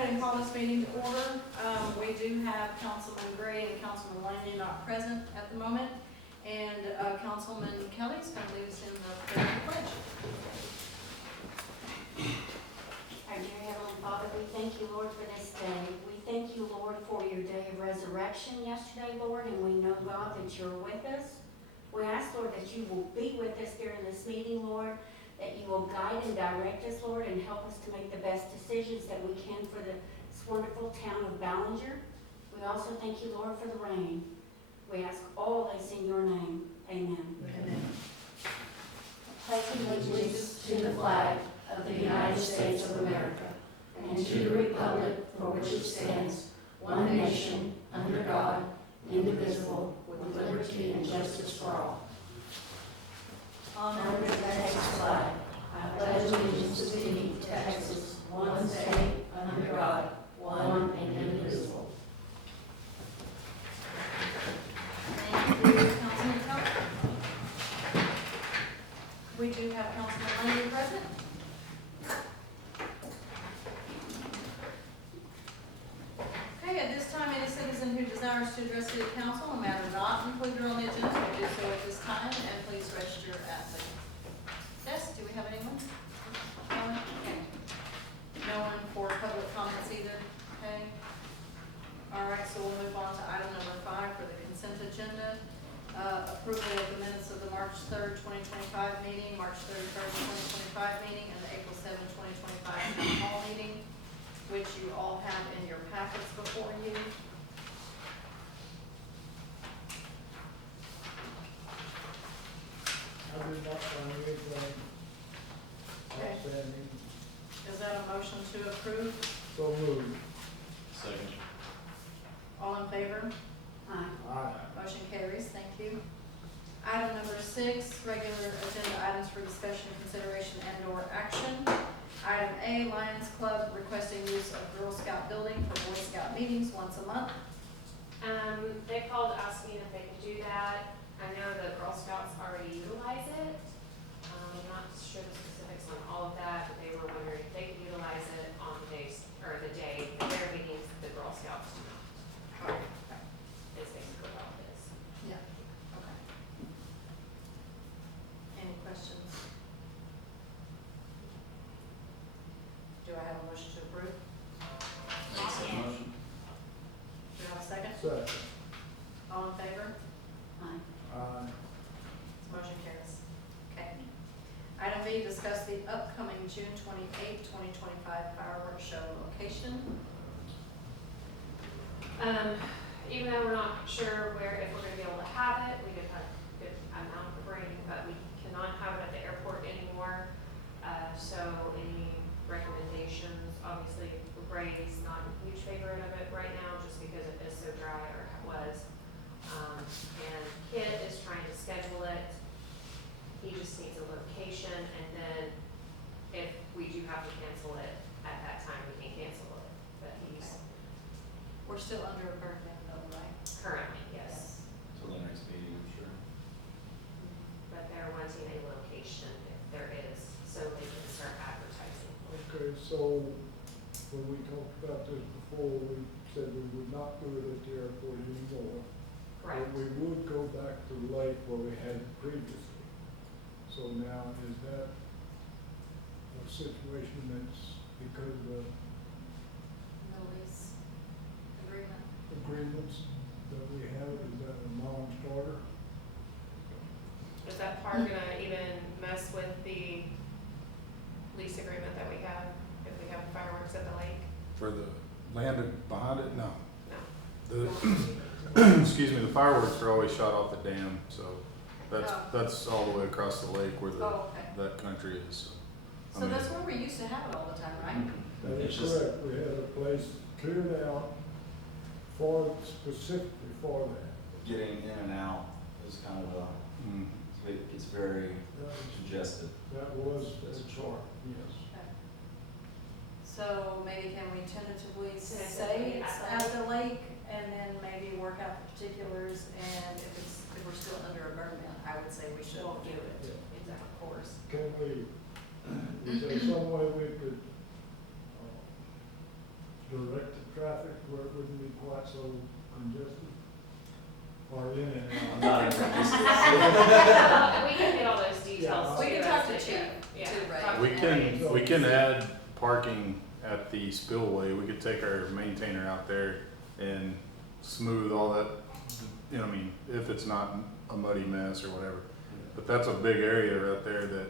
ahead and call this meeting to order. We do have Councilman Gray and Councilman Langley not present at the moment, and Councilman Kelly's going to lead us in the prayer and pledge. Our dear Heavenly Father, we thank you, Lord, for this day. We thank you, Lord, for your day of resurrection yesterday, Lord, and we know, God, that you're with us. We ask, Lord, that you will be with us during this meeting, Lord, that you will guide and direct us, Lord, and help us to make the best decisions that we can for this wonderful town of Ballinger. We also thank you, Lord, for the rain. We ask all this in your name. Amen. Amen. Pledging allegiance to the flag of the United States of America and to the republic for which it stands, one nation, under God, indivisible, with liberty and justice for all. Honor the Texas flag. I pledge allegiance to thee, Texas, one state, under God, one and indivisible. Thank you, Councilman Kelly. We do have Councilman Langley present. Okay, at this time, any citizen who desires to address City Council, a matter not included on the agenda, may do so at this time, and please register at the desk. Do we have anyone? No one? Okay. No one for public comments either? Okay. All right, so we'll move on to item number 5 for the consent agenda. Approval of the minutes of the March 3rd, 2025 meeting, March 31st, 2025 meeting, and the April 7th, 2025 town hall meeting, which you all have in your packets before you. I did not find anything Okay. outstanding, Is that a motion to approve? so moved. Second. All in favor? Aye. Motion carries, thank you. Item number 6, regular agenda items for discussion, consideration, and/or action. Item A, Lions Club requesting use of Girl Scout building for Boy Scout meetings once a month. They called asking if they could do that. I know the Girl Scouts already utilize it. I'm not sure the specifics on all of that, but they were wondering if they could utilize it on the days, or the day, their meetings, the Girl Scouts do not. It's basically all it is. Yeah. Okay. Any questions? Do I have a motion to approve? Make said motion. Do I have a second? Second. All in favor? Aye. Motion carries. Okay. Item B, discuss the upcoming June 28th, 2025 fireworks show location. Even though we're not sure if we're gonna be able to have it, we did have a good amount of rain, but we cannot have it at the airport anymore. So any recommendations? Obviously, Ray's not a huge favorite of it right now, just because it is so dry, or it was. And Kit is trying to schedule it. He just needs a location, and then if we do have to cancel it at that time, we can cancel it. But he's We're still under a burn ban though, right? currently, yes. Till the next meeting, I'm sure. But they're wanting a location if there is, so they can start advertising. Okay, so when we talked about this before, we said we would not do it at the airport anymore. Correct. But we would go back to the lake where we had it previously. So now, is that a situation that's because of the No lease agreement. agreements that we have, is that a non-starter? Is that part gonna even mess with the lease agreement that we have if we have fireworks at the lake? For the land behind it, no. No. The, excuse me, the fireworks are always shot off the dam, so Oh. that's all the way across the lake where Oh, okay. that country is. I So mean, that's where we used to have it all the time, right? That It's is just- correct, we had a place cleared out for, specifically for that. Getting in and out is kind of mm, it's very congested. That was, It's a chore. yes. Okay. So maybe can we tentatively say Tentatively it's at at the lake, and then maybe work out the particulars, and if we're still under a burn ban, I would say we should We'll do do it. it, Exactly. of course. Can we, is there some way we could direct the traffic where it wouldn't be quite so congested? Or in and I'm out? not interested. We can get all those details We too. can talk as to they Chief, go. Yeah, too, Ray. talk We to can, Ray. we can add parking at the spillway. We could take our maintainer out there and smooth all that, you know, what I mean, if it's not a muddy mess or whatever. But that's a big area right there that,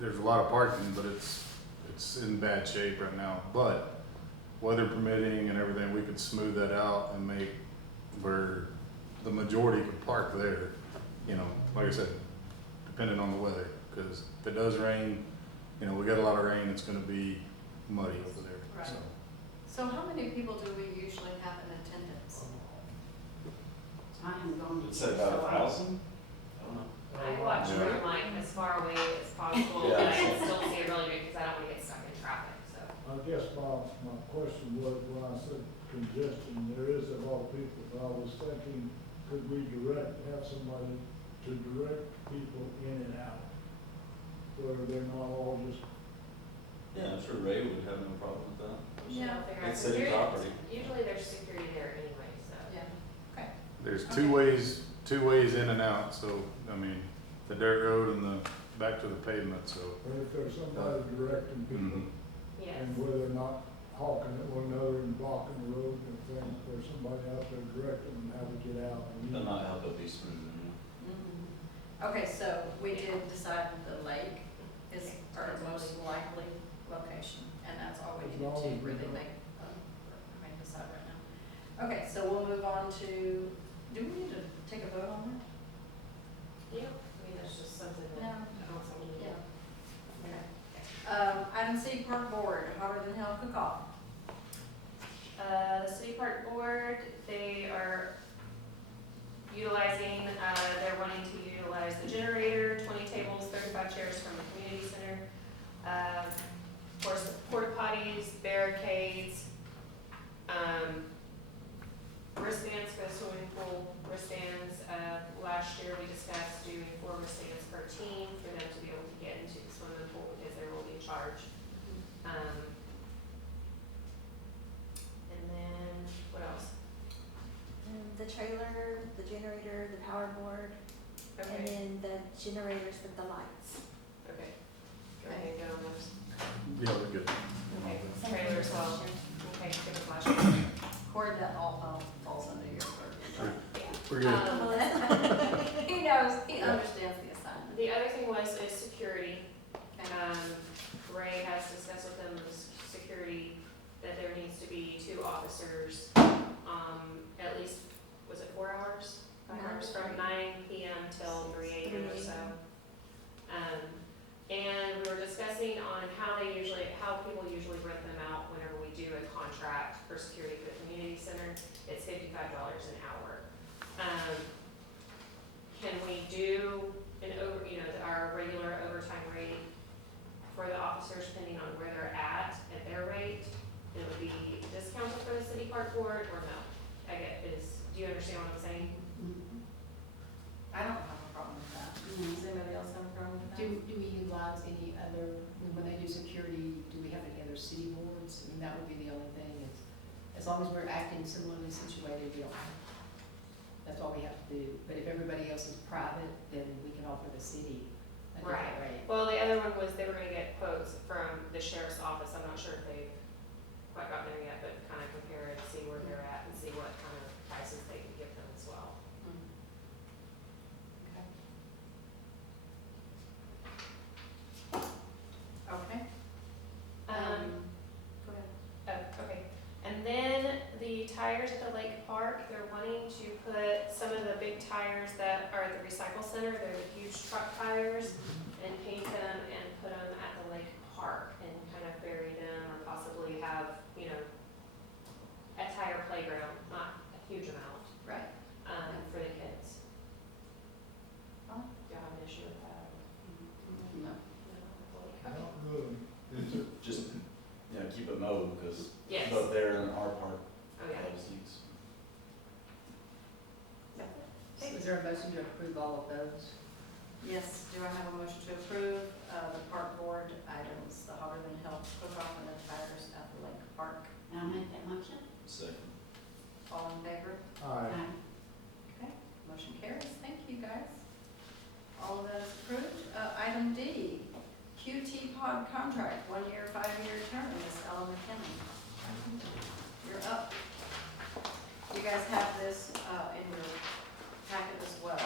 there's a lot of parking, but it's in bad shape right now. But weather permitting and everything, we could smooth that out and make where the majority could park there. You know, like I said, depending on the weather, because if it does rain, you know, we got a lot of rain, it's gonna be muddy over there, Right. so. So how many people do we usually have in attendance? I am going to. Would say about 1,000? I don't know. I watch Yeah. from like as far away as possible, Yeah. but I can still see it really good because I don't wanna get stuck in traffic, so. I guess my question was, when I said congestion, there is a lot of people, but I was thinking, could we have somebody to direct people in and out? Where they're not all just, Yeah, I'm sure Ray would have no problem with that. We should all figure out It's city security. property. Usually there's security there anyway, so. Yeah, okay. There's Okay. two ways in and out, so, I mean, the dirt road and the, back to the pavement, so. or if there's somebody directing people, Mhm. Yes. and where they're not hawking at one another and blocking the road and things, there's somebody out there directing them how to get out. and That might help it be smoother, you Okay, so we did decide the lake is our most likely location, and that's all we As need long to as we really don't- make decide right now. Okay, so we'll move on to, do we need to take a vote on Yeah, I mean, that's just something that that? council needs. Yeah. Okay. Item C, Park Board, Hotter Than Hell Cook-Off. The city park board, they are utilizing, they're wanting to utilize the generator, 20 tables, 35 chairs from the community center. Of course, porta potties, barricades, wristbands for the swimming pool, wristbands. Last year, we discussed doing 4 wristbands per team for them to be able to get into the swimming pool because there will be a charge. And then, what else? The trailer, the generator, the power board, and Okay, then the generators with the lights. okay. Go ahead and go on those. Yeah, we're good. Okay, trailer as well. Okay, give a flash. Yeah. Corey, that all falls under your purview. We're good. He knows, he understands the assignment. The other thing is security. Okay. Ray has discussed with them security, that there needs to be 2 officers, at least, was it 4 hours? 5 hours, from 9 PM till 3 AM or so. And we were discussing on how people usually rent them out whenever we do a contract for security for the community center. It's $55 an hour. Can we do our regular overtime rate for the officers depending on where they're at their rate? It would be discounted for the city park board or no? Do you understand what I'm saying? I don't have a problem with that. Does anybody else have a problem with that? Do we utilize any other, when they do security, do we have any other city boards? I mean, that would be the only thing, is, as long as we're acting similarly situated, we don't have, that's all we have to do. But if everybody else is private, then we can offer the city a different rate. Well, the other one was they were gonna get quotes from the sheriff's office. I'm not sure if they've quite gotten there yet, but kind of compare and see where they're at and see what kind of prices they can give them as well. Okay. Go ahead. Okay, and then the tires at the lake park, they're wanting to put some of the big tires that are at the recycle center, they're the huge truck tires, and paint them and put them at the lake park and kind of bury them or possibly have, a tire playground, not a huge amount, Right. for the kids. Oh. Do you have an issue with that? No. No? Okay. Not really. Is it, Just, keep it mowed, because Yes. both there and our park, Oh, yeah. those needs. Is there a motion to approve all of those? Yes, do I have a motion to approve, the park board items, the Hotter Than Hell Cook-Off and the tires at the lake park? I'll make that motion. Second. All in favor? Aye. Okay, motion carries. Thank you, guys. All of that is approved. Item D, QT Pod contract, 1 year, 5-year term, Ms. Ella McKinley. You're up. You guys have this in your packet as well.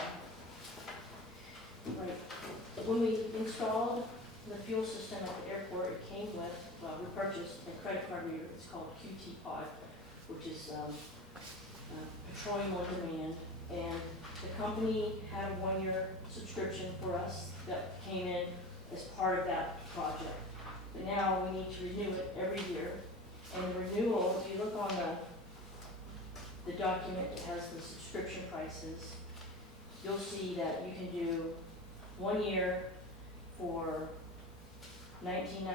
Right. When we installed the fuel system at the airport, it came with, we purchased a credit card reader, it's called QT Pod, which is petroleum on demand. And the company had a 1-year subscription for us that came in as part of that project. But now we need to renew it every year. And the renewal, if you look on the document that has the subscription prices, you'll see that you can do 1 year for $19.95.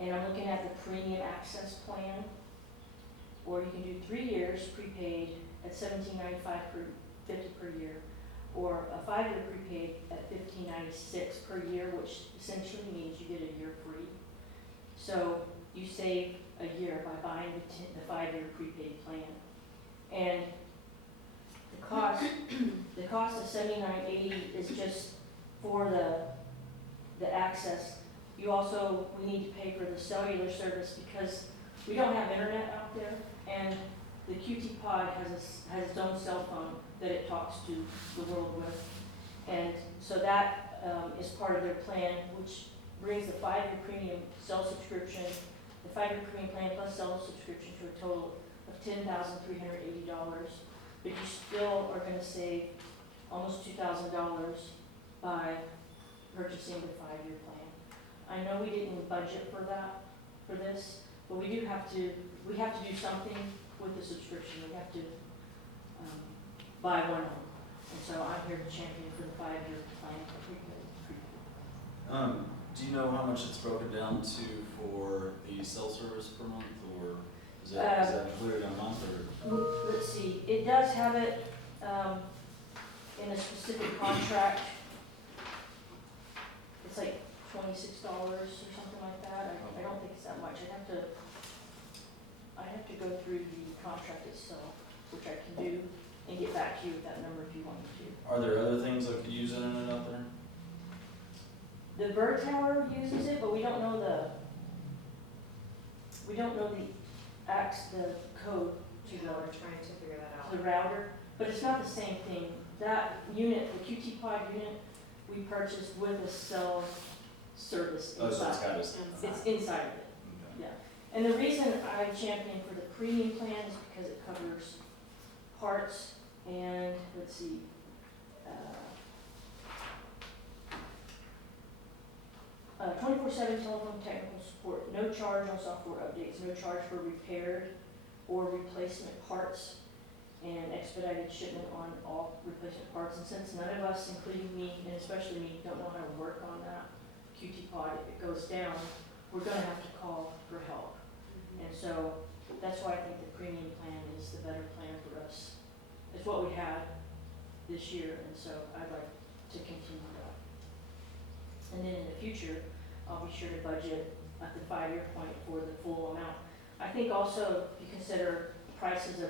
And I'm looking at the premium access plan. Or you can do 3 years prepaid at $17.95 per year, or a 5-year prepaid at $15.96 per year, which essentially means you get a year free. So you save a year by buying the 5-year prepaid plan. And the cost of $79.80 is just for the access. We need to pay for the cellular service because we don't have internet out there, and the QT Pod has its own cell phone that it talks to the world with. And so that is part of their plan, which brings the 5-year premium cell subscription, the 5-year premium plan plus cell subscription to a total of $10,380. But you still are gonna save almost $2,000 by purchasing the 5-year plan. I know we didn't budget for this, but we have to do something with the subscription. We have to buy one of them. And so I'm here to champion for the 5-year plan. Do you know how much it's broken down to for the cell service per month, or is that included in a month, or? Let's see, it does have it in a specific contract. It's like $26 or something like that. I don't think it's that much. I'd have to go through the contract itself, which I can do, and get back to you with that number if you want me to. Are there other things that could use internet out there? The bird tower uses it, but we don't know the code to You know, we're trying to figure that out. the router, but it's not the same thing. That unit, the QT Pod unit, we purchased with a cell service Oh, so it's inside. got It's inside of it. okay. And the reason I champion for the premium plan is because it covers parts and, let's see, 24/7 telephone technical support, no charge on software updates, no charge for repaired or replacement parts, and expedited shipment on all replacement parts. And since none of us, including me, and especially me, don't know how to work on that QT Pod, if it goes down, we're gonna have to call for help. And so that's why I think the premium plan is the better plan for us. It's what we had this year, and so I'd like to continue that. And then in the future, I'll be sure to budget at the 5-year point for the full amount. I think also if you consider prices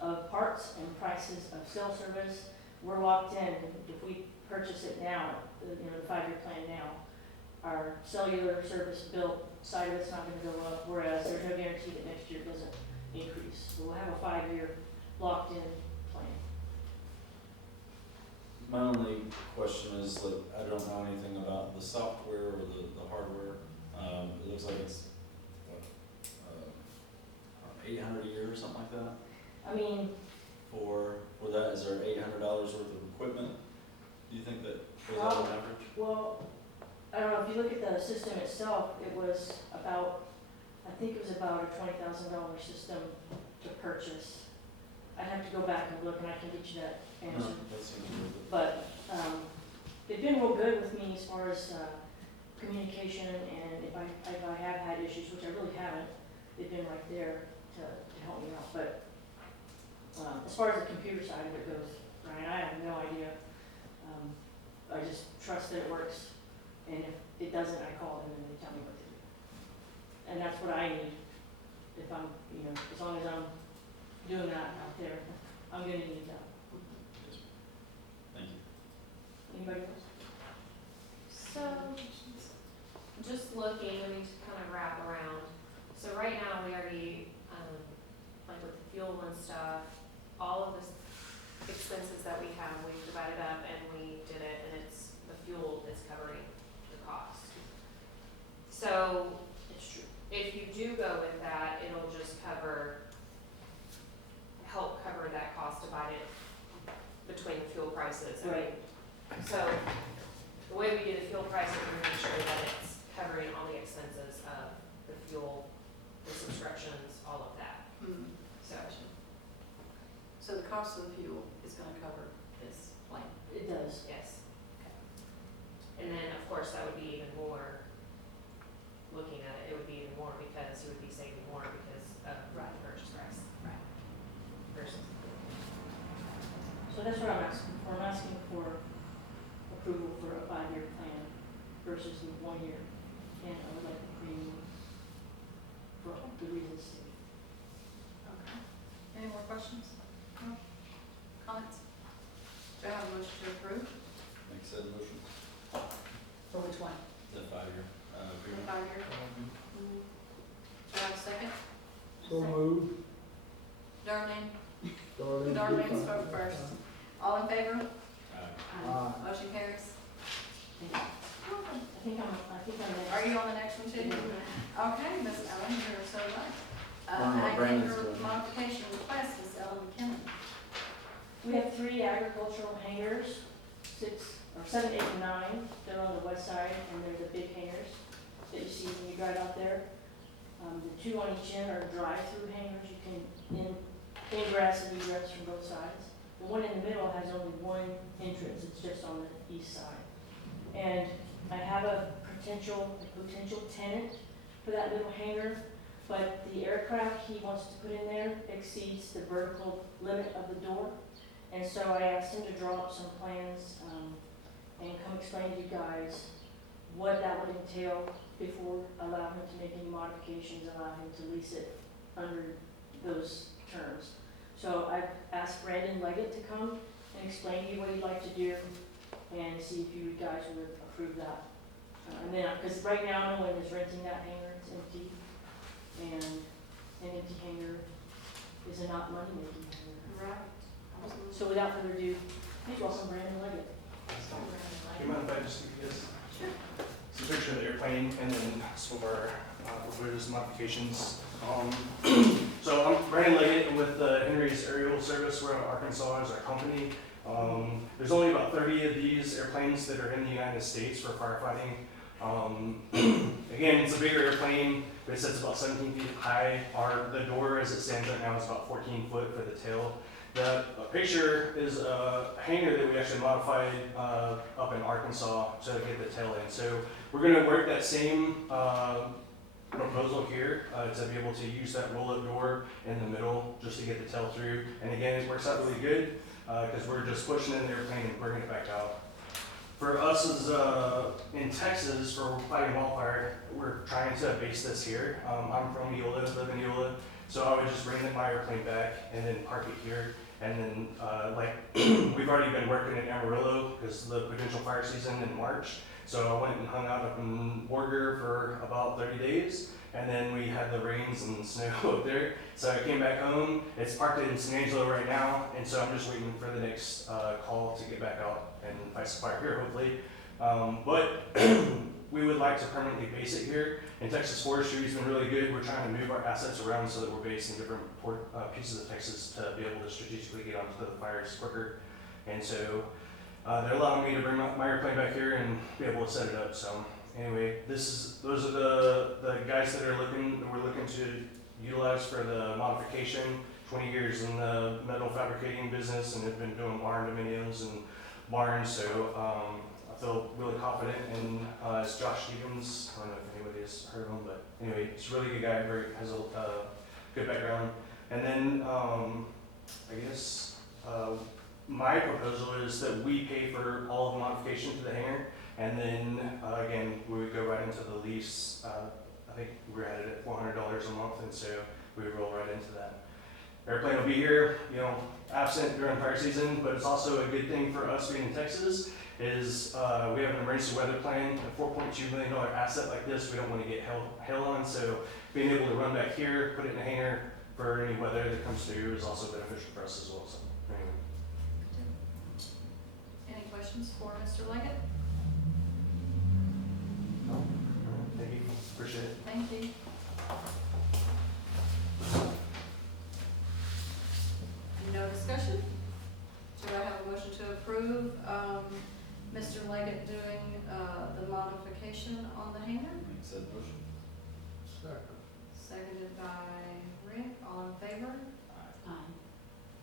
of parts and prices of cell service, we're locked in. If we purchase it now, the 5-year plan now, our cellular service bill side of it's not gonna go up, whereas there's no guarantee that next year doesn't increase. So we'll have a 5-year locked in plan. My only question is, like, I don't know anything about the software or the hardware. It looks like it's, what, $800 a year or something like that? I mean, For that, is there $800 worth of equipment? Do you think that goes out on average? well, I don't know, if you look at the system itself, it was about, I think it was about a $20,000 system to purchase. I'd have to go back and look, and I can get you that answer. That seems worth it. But they've been real good with me as far as communication, and if I have had issues, which I really haven't, they've been right there to help me out. But as far as the computer side of it goes, Ryan, I have no idea. I just trust that it works, and if it doesn't, I call them and they tell me what to do. And that's what I need, if I'm, you know, as long as I'm doing that out there, I'm gonna need that. Yes, thank you. Anybody else? So, just looking, let me just kind of wrap around. So right now, we already, like with the fuel and stuff, all of the expenses that we have, we've divided up and we did it, and it's, the fuel is covering the cost. So, It's true. if you do go with that, it'll just help cover that cost divided between the fuel prices. I mean, so, the way we do the fuel prices, we make sure that it's covering all the expenses of the fuel, the subscriptions, all of that. So, So the cost of the fuel is gonna cover this plan? It does. yes. And then, of course, that would be even more, looking at it, it would be even more because you would be saving more because of the Right. purchase price. Right. Versus. So that's what I'm asking for. I'm asking for approval for a 5-year plan versus the 1 year. And I would like the premium for the reasons stated. Okay. Any more questions? No? Comments? Do I have a motion to approve? Make said motion, For which one? the 5-year, The agreement. 5-year? Do I have a second? So moved. Darlene? Darlene. Darlene spoke first. All in favor? Aye. Motion carries. Thank you. I think I'm next. Are you on the next one too? Okay, Ms. Ellen, you're so right. What Brandon's Agricultural doing. modification request, Ms. Ellen McKinnon. We have 3 agricultural hangars, 7, 8, and 9. They're on the west side, and they're the big hangars that you see when you drive out there. The 2 on each end are drive-through hangars. You can ingress and egress from both sides. The one in the middle has only one entrance. It's just on the east side. And I have a potential tenant for that little hangar, but the aircraft he wants to put in there exceeds the vertical limit of the door. And so I asked him to draw up some plans, and come explain to you guys what that would entail before allow him to make any modifications, allow him to lease it under those terms. So I've asked Brandon Leggett to come and explain to you what he'd like to do and see if you guys would approve that. And then, because right now, no one is renting that hangar, it's empty. And an empty hangar is a not money-making hangar. Right. Absolutely. So without further ado, please welcome Brandon Leggett. Do you mind if I just give you this? Sure. It's a picture of the airplane and then some of our proposed modifications. So I'm Brandon Leggett with Henry's Aerial Service. We're in Arkansas as our company. There's only about 30 of these airplanes that are in the United States for firefighting. Again, it's a bigger airplane, but it sits about 17 feet high. The door as it stands right now is about 14 foot for the tail. The picture is a hangar that we actually modified up in Arkansas to get the tail in. So we're going to work that same proposal here to be able to use that roll-up door in the middle just to get the tail through. And again, it works out really good because we're just pushing in the airplane and bringing it back out. For us as in Texas, for fighting wildfire, we're trying to base this here. I'm from Eola, live in Eola, so I would just bring my airplane back and then park it here. And then, we've already been working in Amarillo because of the potential fire season in March. So I went and hung out up in Borger for about 30 days. And then we had the rains and snow up there. So I came back home. It's parked in San Angelo right now. And so I'm just waiting for the next call to get back out and fight some fire here, hopefully. But we would like to permanently base it here. And Texas Forestry has been really good. We're trying to move our assets around so that we're based in different pieces of Texas to be able to strategically get onto the fires quicker. And so they're allowing me to bring my airplane back here and be able to set it up. So anyway, those are the guys that we're looking to utilize for the modification. 20 years in the metal fabricating business and have been doing barn dominions and barns. So I feel really confident in it's Josh Stevens. I don't know if anybody has heard of him, but anyway, he's a really good guy. Has a good background. And then I guess my proposal is that we pay for all of the modification to the hangar, and then again we would go right into the lease. I think we're at it at $400 a month, and so we roll right into that. Airplane will be here, you know, absent during fire season, but it's also a good thing for us being in Texas is we have an emergency weather plan, a $4.2 million asset like this, we don't want to get hail on, so being able to run back here, put it in a hangar for any weather that comes through is also beneficial for us as well, so anyway. Any questions for Mr. Leggett? Thank you, appreciate it. Thank you. No discussion? Do I have a motion to approve, Mr. Leggett doing, the modification on the hangar? Make said motion. Second. Seconded by Rick, all in favor? Aye.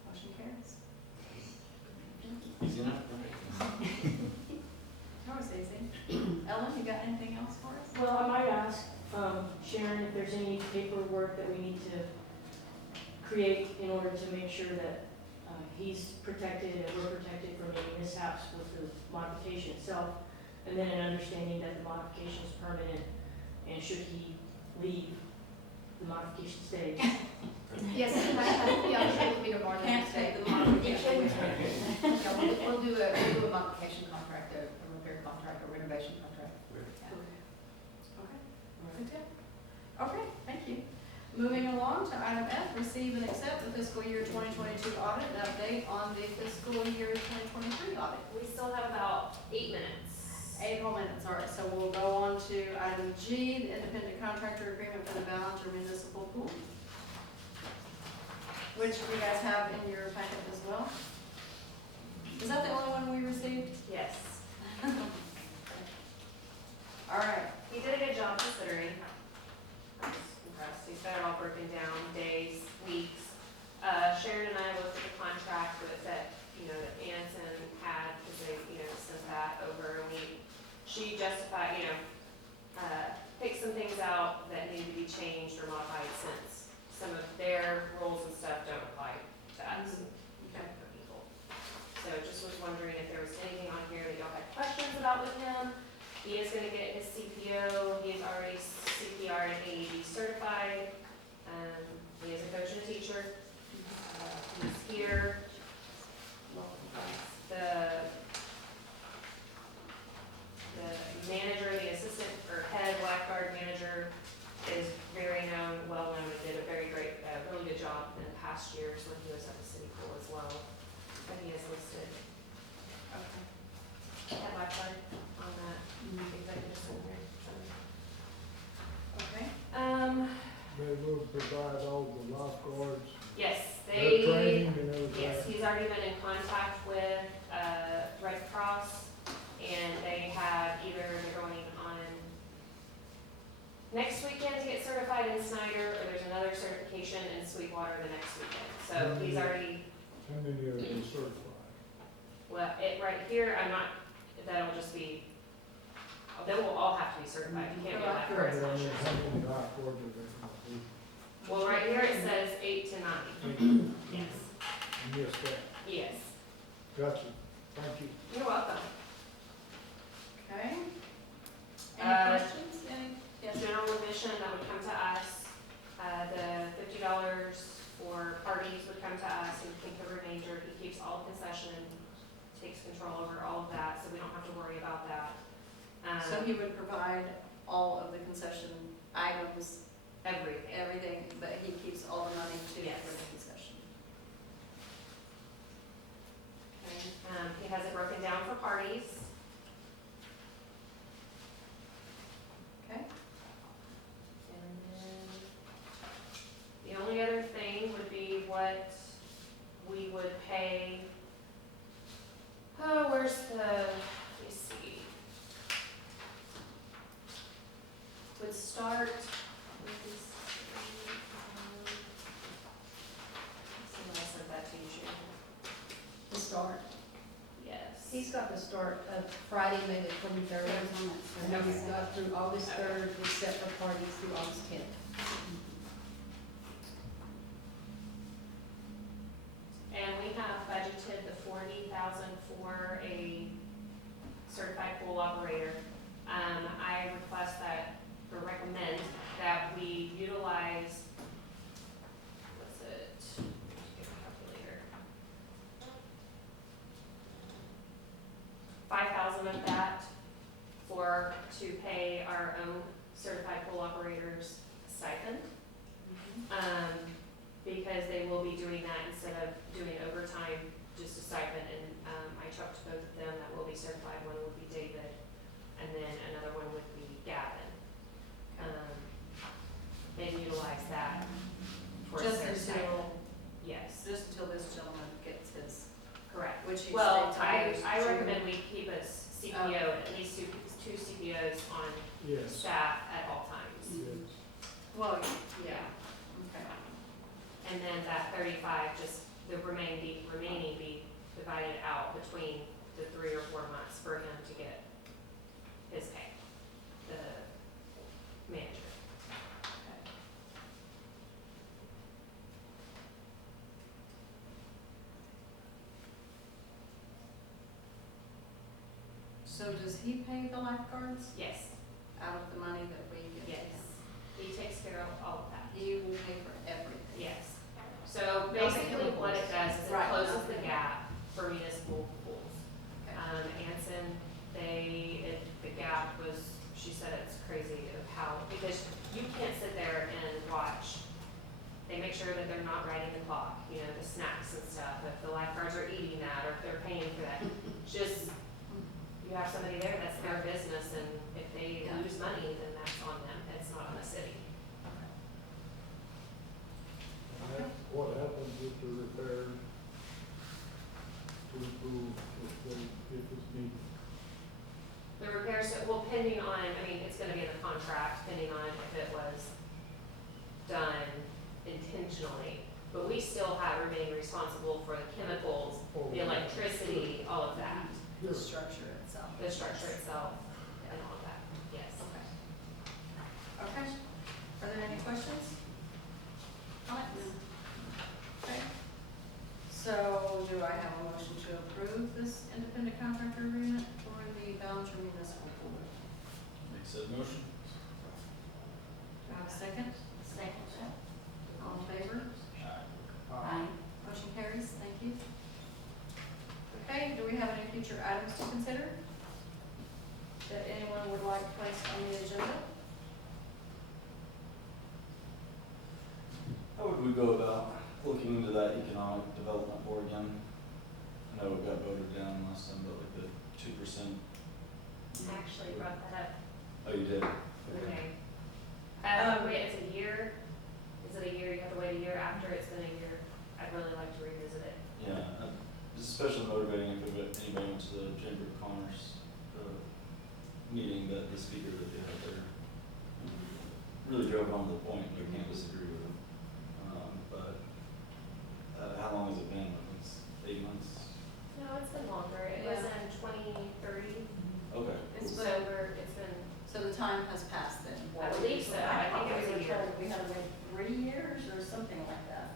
Motion carries. Easy enough, right? That was easy. Ellen, you got anything else for us? Well, I might ask, Sharon, if there's any paperwork that we need to create in order to make sure that, he's protected and we're protected from any mishaps with the modification itself. And then an understanding that the modification is permanent, and should he leave, the modification stays. Yes, yeah, it will be a more than Can't mistake. take the modification. Yeah, we'll do a modification contract, a repair contract, a renovation contract. Okay. Good deal. Okay, thank you. Moving along to item F, receive and accept the fiscal year 2022 audit and update on the fiscal year 2023 audit. We still have about 8 minutes. 8 whole minutes, all right, so we'll go on to item G, the independent contractor agreement for the Ballinger Municipal Pool, which you guys have in your packet as well. Is that the only one we received? Yes. All right, He did a good job considering. I'm just impressed. He's got it all broken down, days, weeks. Sharon and I looked at the contract that, that Anson had, because they, sent that over, and she justified, picked some things out that needed to be changed or modified since some of their rules and stuff don't apply to us, for people. So just was wondering if there was anything on here that y'all had questions about with him. He is gonna get his CPO, he is already CPR and AED certified. He is a coach and a teacher. He's here. The manager, the assistant or head lifeguard manager is very known, well known, and did a really good job in the past years when he was at the city pool as well. And he is listed. okay, Head lifeguard on that executive summary. okay. They will provide all the lifeguards, Yes, their they, training and everything. yes, he's already been in contact with, Red Cross, and they have either they're going on next weekend to get certified in Snyder, or there's another certification in Sweetwater the next weekend. So he's already, How many are they certified? well, right here, that'll just be, they will all have to be certified, you can't do that Yeah, first. but I mean, how many lifeguards are there gonna be? Well, right here it says 8 to 9, yes, You missed that. yes, Gotcha. Thank you. you're welcome. Okay. Any Uh, questions? Yes. General admission, that would come to us. The $50 for parties would come to us, and King Cover Ranger, he keeps all concession, takes control over all of that, so we don't have to worry about that. So he would provide all of the concession items, Everything. everything, but he keeps all the money too Yes. for the concession. Okay. He has it broken down for parties. Okay, And then the only other thing would be what we would pay. Oh, where's let me see. Would start with this. I sent that to you, Sharon. The start, Yes. he's got the start of Friday, May the 23rd. And then he's got through August 3rd, except for parties through August 10th. And we have budgeted the 40,000 for a certified pool operator. I request that, or recommend that we utilize utilize that for Just their stipend. until, Yes, just until this gentleman gets his, correct. which he's. Well, stated I to- recommend we keep a CPO, at least two CPOs on Yes, staff at all times. yes. Well, yeah, okay. And then that 35, just the remaining be divided out between the 3 or 4 months for him to get his pay, the manager. So does he pay the lifeguards Yes, out of the money that we give? yes. He takes care of all of that. He will pay for everything. Yes. So basically what it does is it Right. closes the gap for municipal pools. Okay. Anson, the gap was, she said it's crazy of how, because you can't sit there and watch. They make sure that they're not riding the clock, you know, the snacks and stuff, if the lifeguards are eating that, or if they're paying for that. Just, you have somebody there, that's their business, and if they Yeah. lose money, then that's on them, it's not on the city. What happens with the repairs to the pool if it's needed? The repairs, well, pending on, I mean, it's gonna be in the contract, pending on if it was done intentionally. But we still remain responsible for the chemicals, the electricity, all of that, The structure itself. the structure itself, and all of that, yes. Okay. Okay. Are there any questions? Comments? Okay. So do I have a motion to approve this independent contractor agreement for the Ballinger Municipal Pool? Make said motion. Do I have a second? Second. All in favor? Aye. Motion carries, thank you. Okay, do we have any future items to consider that anyone would like placed on the agenda? How would we go about looking into that economic development board again? I know it got voted down last time, but like the 2%. I actually brought that up Oh, you did? today. Wait, it's a year, is it a year, you have to wait a year after it's been a year? I'd really like to revisit it. Yeah, it's especially motivating if anybody went to the Chamber of Commerce meeting that the speaker that they had there really drove home the point. I can't disagree with him. But how long has it been? It's 8 months. No, it's been longer, it was in 2030, Okay. It's so been- it's been, So the time has passed then? I believe so, I think it was a year. We had to wait 3 years or something like that.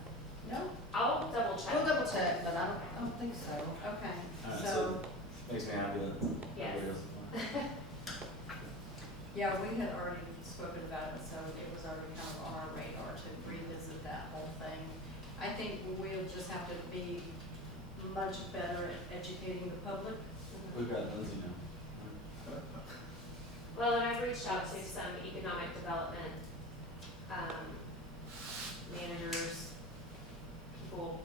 No? I'll double check. We'll double check, but I don't think so. Okay, Alright, so, makes me happy that Yes. everybody else is fine. yeah, we had already spoken about it, so it was already kind of on our radar to revisit that whole thing. I think we'll just have to be much better at educating the public. We've got Lindsay now. Well, and I've reached out to some economic development, managers, people,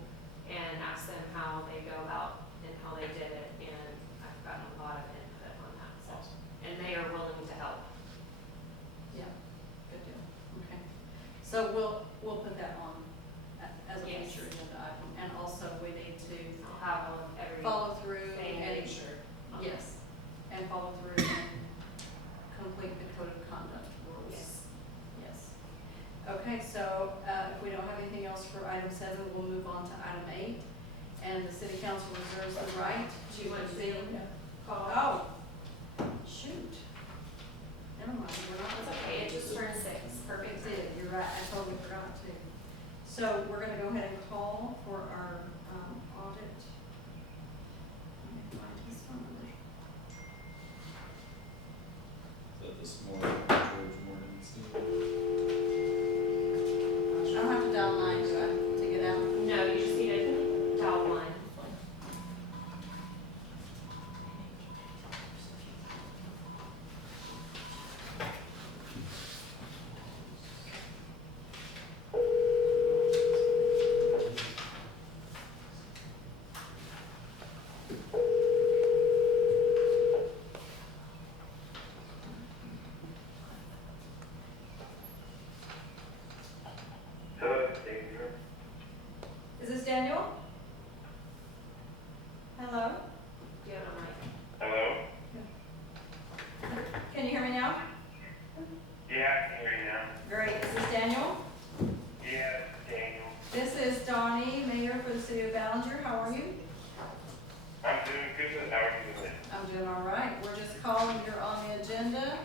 and asked them how they go about and how they did it, and I've gotten a lot of input on that, so. And they are willing to help. Yeah, good deal, okay. So we'll put that on as a Yes. future agenda item, and also we need to I'll have every follow through thing and, made sure. yes, and follow through and complete the code of conduct rules. Yes. Yes. Okay, so, if we don't have anything else for item 7, we'll move on to item 8. And the city council reserves the right to Do you want to convene. call? Oh, shoot. Never mind, we're not. It's okay, it just turned 6, perfect. It did, you're right, I totally forgot to. So we're gonna go ahead and call for our, audit. Let me find his phone number. Is that this morning, George Morgan? I don't have to dial 9, do I, to get out? No, you just need to dial 1. Is this Daniel? Hello? Do you have a mic? Hello? Can you hear me now? Yeah, I can hear you now. Great. Is this Daniel? Yeah, Daniel. This is Donnie, Mayor for the City of Ballinger. How are you? I'm doing good. How are you doing? I'm doing all right. We're just calling, you're on the agenda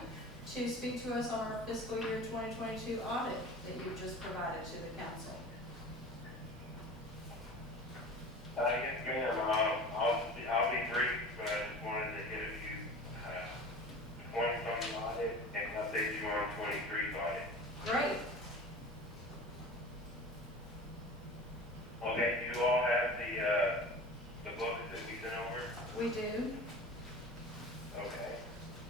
to speak to us on our fiscal year 2022 audit that you just provided to the council. Yes, ma'am. I'll be brief, but I just wanted to hit a few points on the audit and update you on 23's audit. Great. Okay, you all have the books that we sent over? We do. Okay.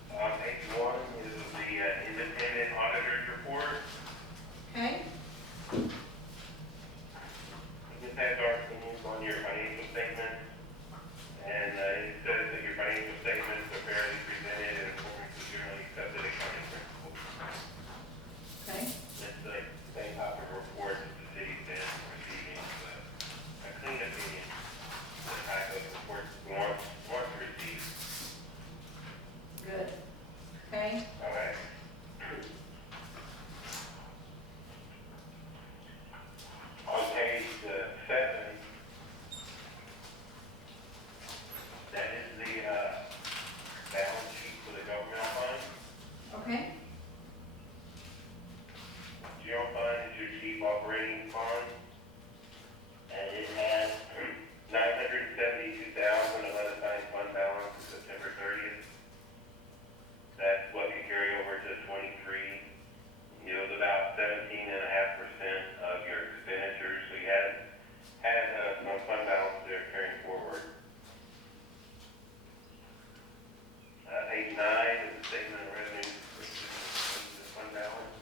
Page 1 is the independent auditor's report. Okay? This has our opinions on your financial statements, and it says that your financial statements are fairly presented in accordance with generally accepted accounting principles. Okay. It's the same type of report that the city's been receiving, but a clean opinion, the type of report we want to receive. Good. Okay? All right. On page 7, that is the balance sheet for the governmental fund. Okay? General fund is your chief operating fund, and it has $972,000 of unassigned fund balance at September 30th. That's what can carry over to 23. Yields about 17.5% of your expenditures, so you had some fund balance there carrying forward. Page 9 is the statement of revenue fund balance.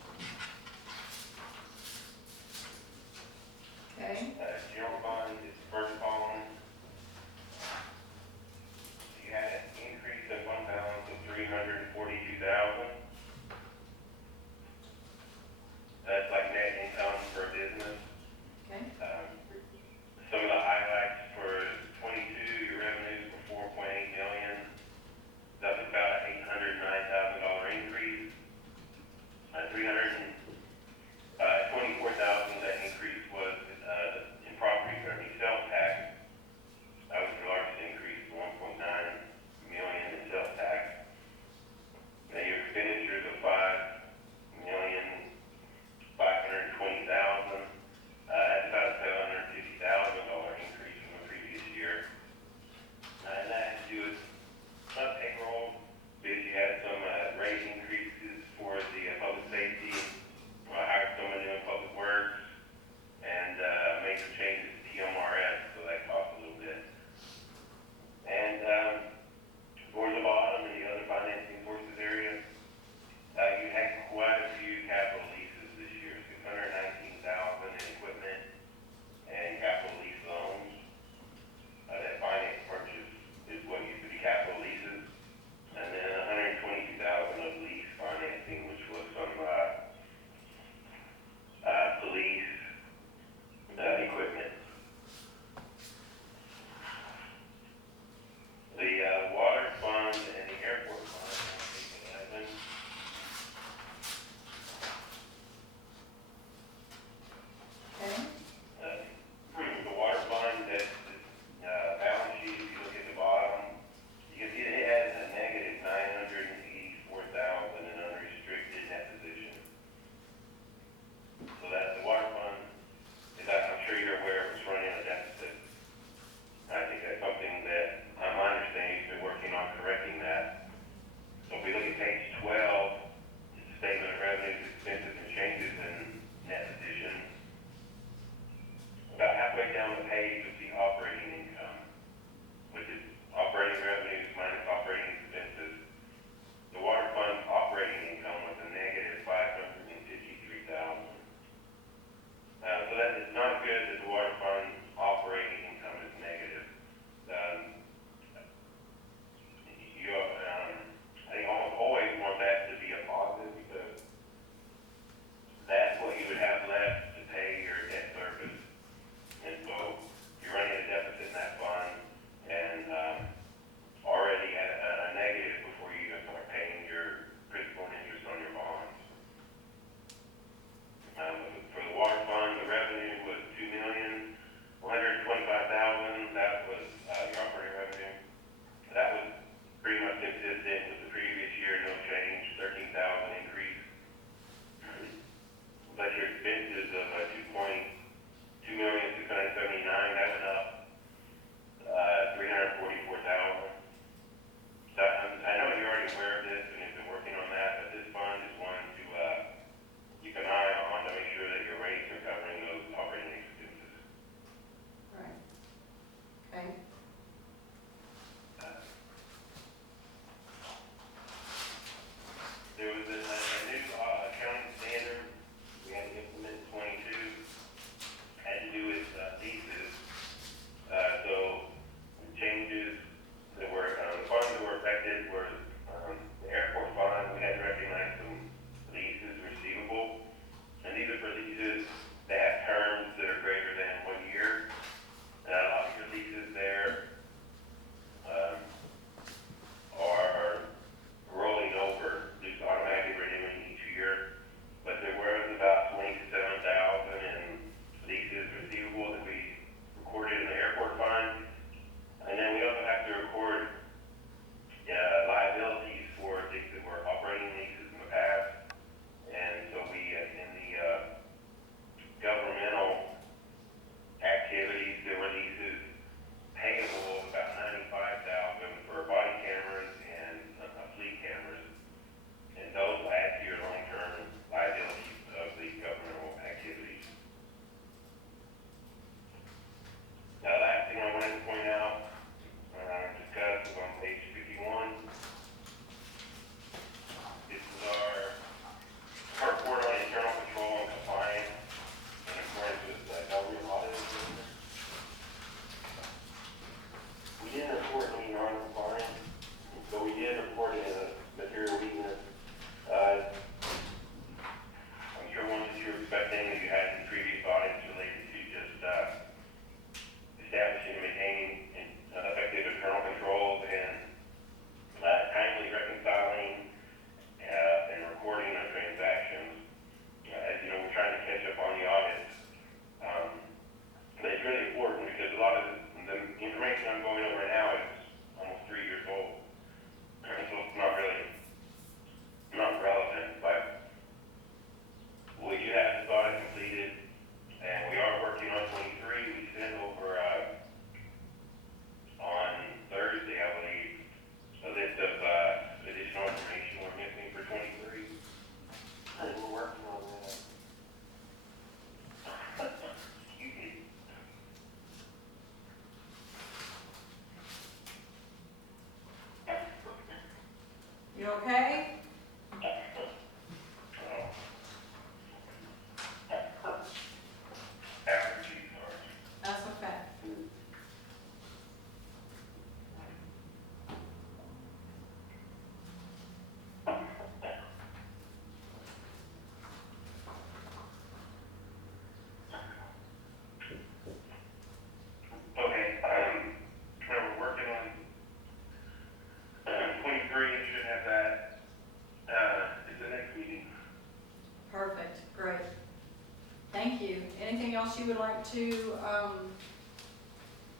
Thank you. Anything else you would like to,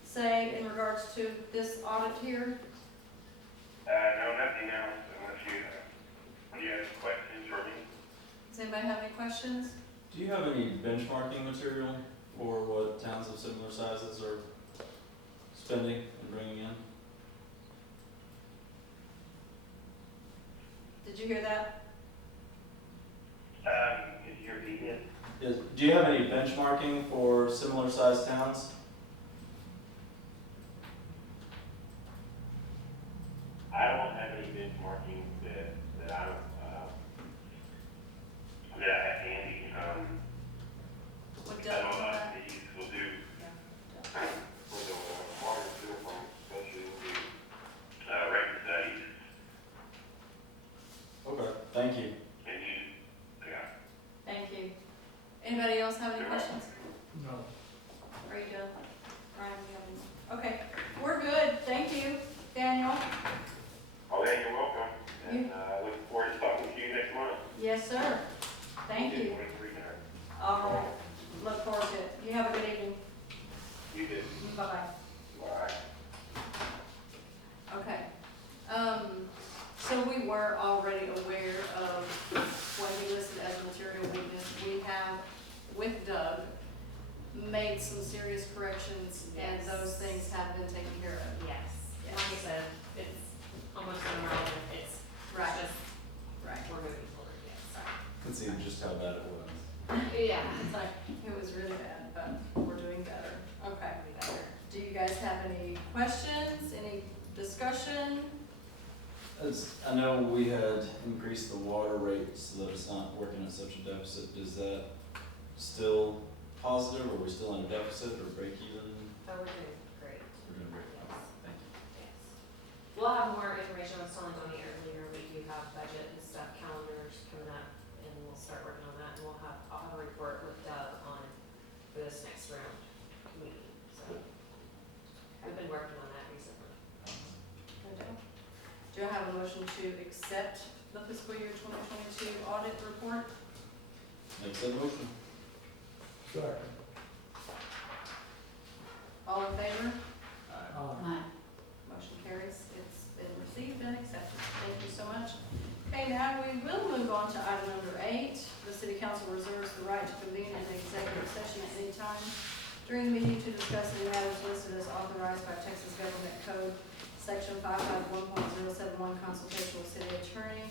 say in regards to this audit here? No, nothing else, unless you have questions for me. Does anybody have any questions? Do you have any benchmarking material for what towns of similar sizes are spending and bringing in? Did you hear that? Could you repeat it? Do you have any benchmarking for similar sized towns? I don't have any benchmarking that I have handy. What I Doug know a did lot of that? cities will do, Yeah. for the water sewer pump, especially will do, record studies, Okay, thank you. and yeah. Thank you. Anybody else have any questions? No. Are you done? Ryan, you have any? Okay, we're good. Thank you, Daniel. Okay, you're welcome, and, look forward to talking to you next month. Yes, sir. Thank you. 23 hours. All right. Look forward to it. You have a good evening. You did. Bye-bye. Bye. Okay. So we were already aware of what he listed as a material weakness. We have, with Doug, made some serious corrections, and Yes. those things have been taken care of. Yes, Yes. like I said, it's almost irrelevant, it's Right. just, Right. we're moving forward, yes. Can see just how bad it was. Yeah. It's like, it was really bad, but we're doing better. Okay. Be better. Do you guys have any questions, any discussion? I know we had increased the water rate so that it's not working at such a deficit. Is that still positive? Are we still in a deficit or break even? Oh, we're doing great, We're doing great. Thank you. yes. We'll have more information, I was telling Tony earlier, we do have budget and stuff, calendars coming up, and we'll start working on that, and I'll have a report with Doug on, for this next round meeting, so. We've been working on that recently. Do I have a motion to accept the fiscal year 2022 audit report? Make that motion. Second. All in favor? Aye. Motion carries. It's been received and accepted. Thank you so much. Okay, now we will move on to item number 8. The city council reserves the right to convene an executive session at any time during the meeting to discuss any matters listed as authorized by Texas Government Code, Section 551.071, consultation with city attorney,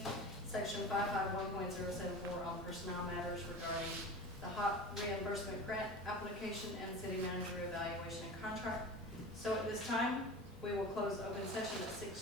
Section 551.074 on personnel matters regarding the HOP reimbursement grant application and city manager evaluation and contract. So at this time, we will close open session at 6:20.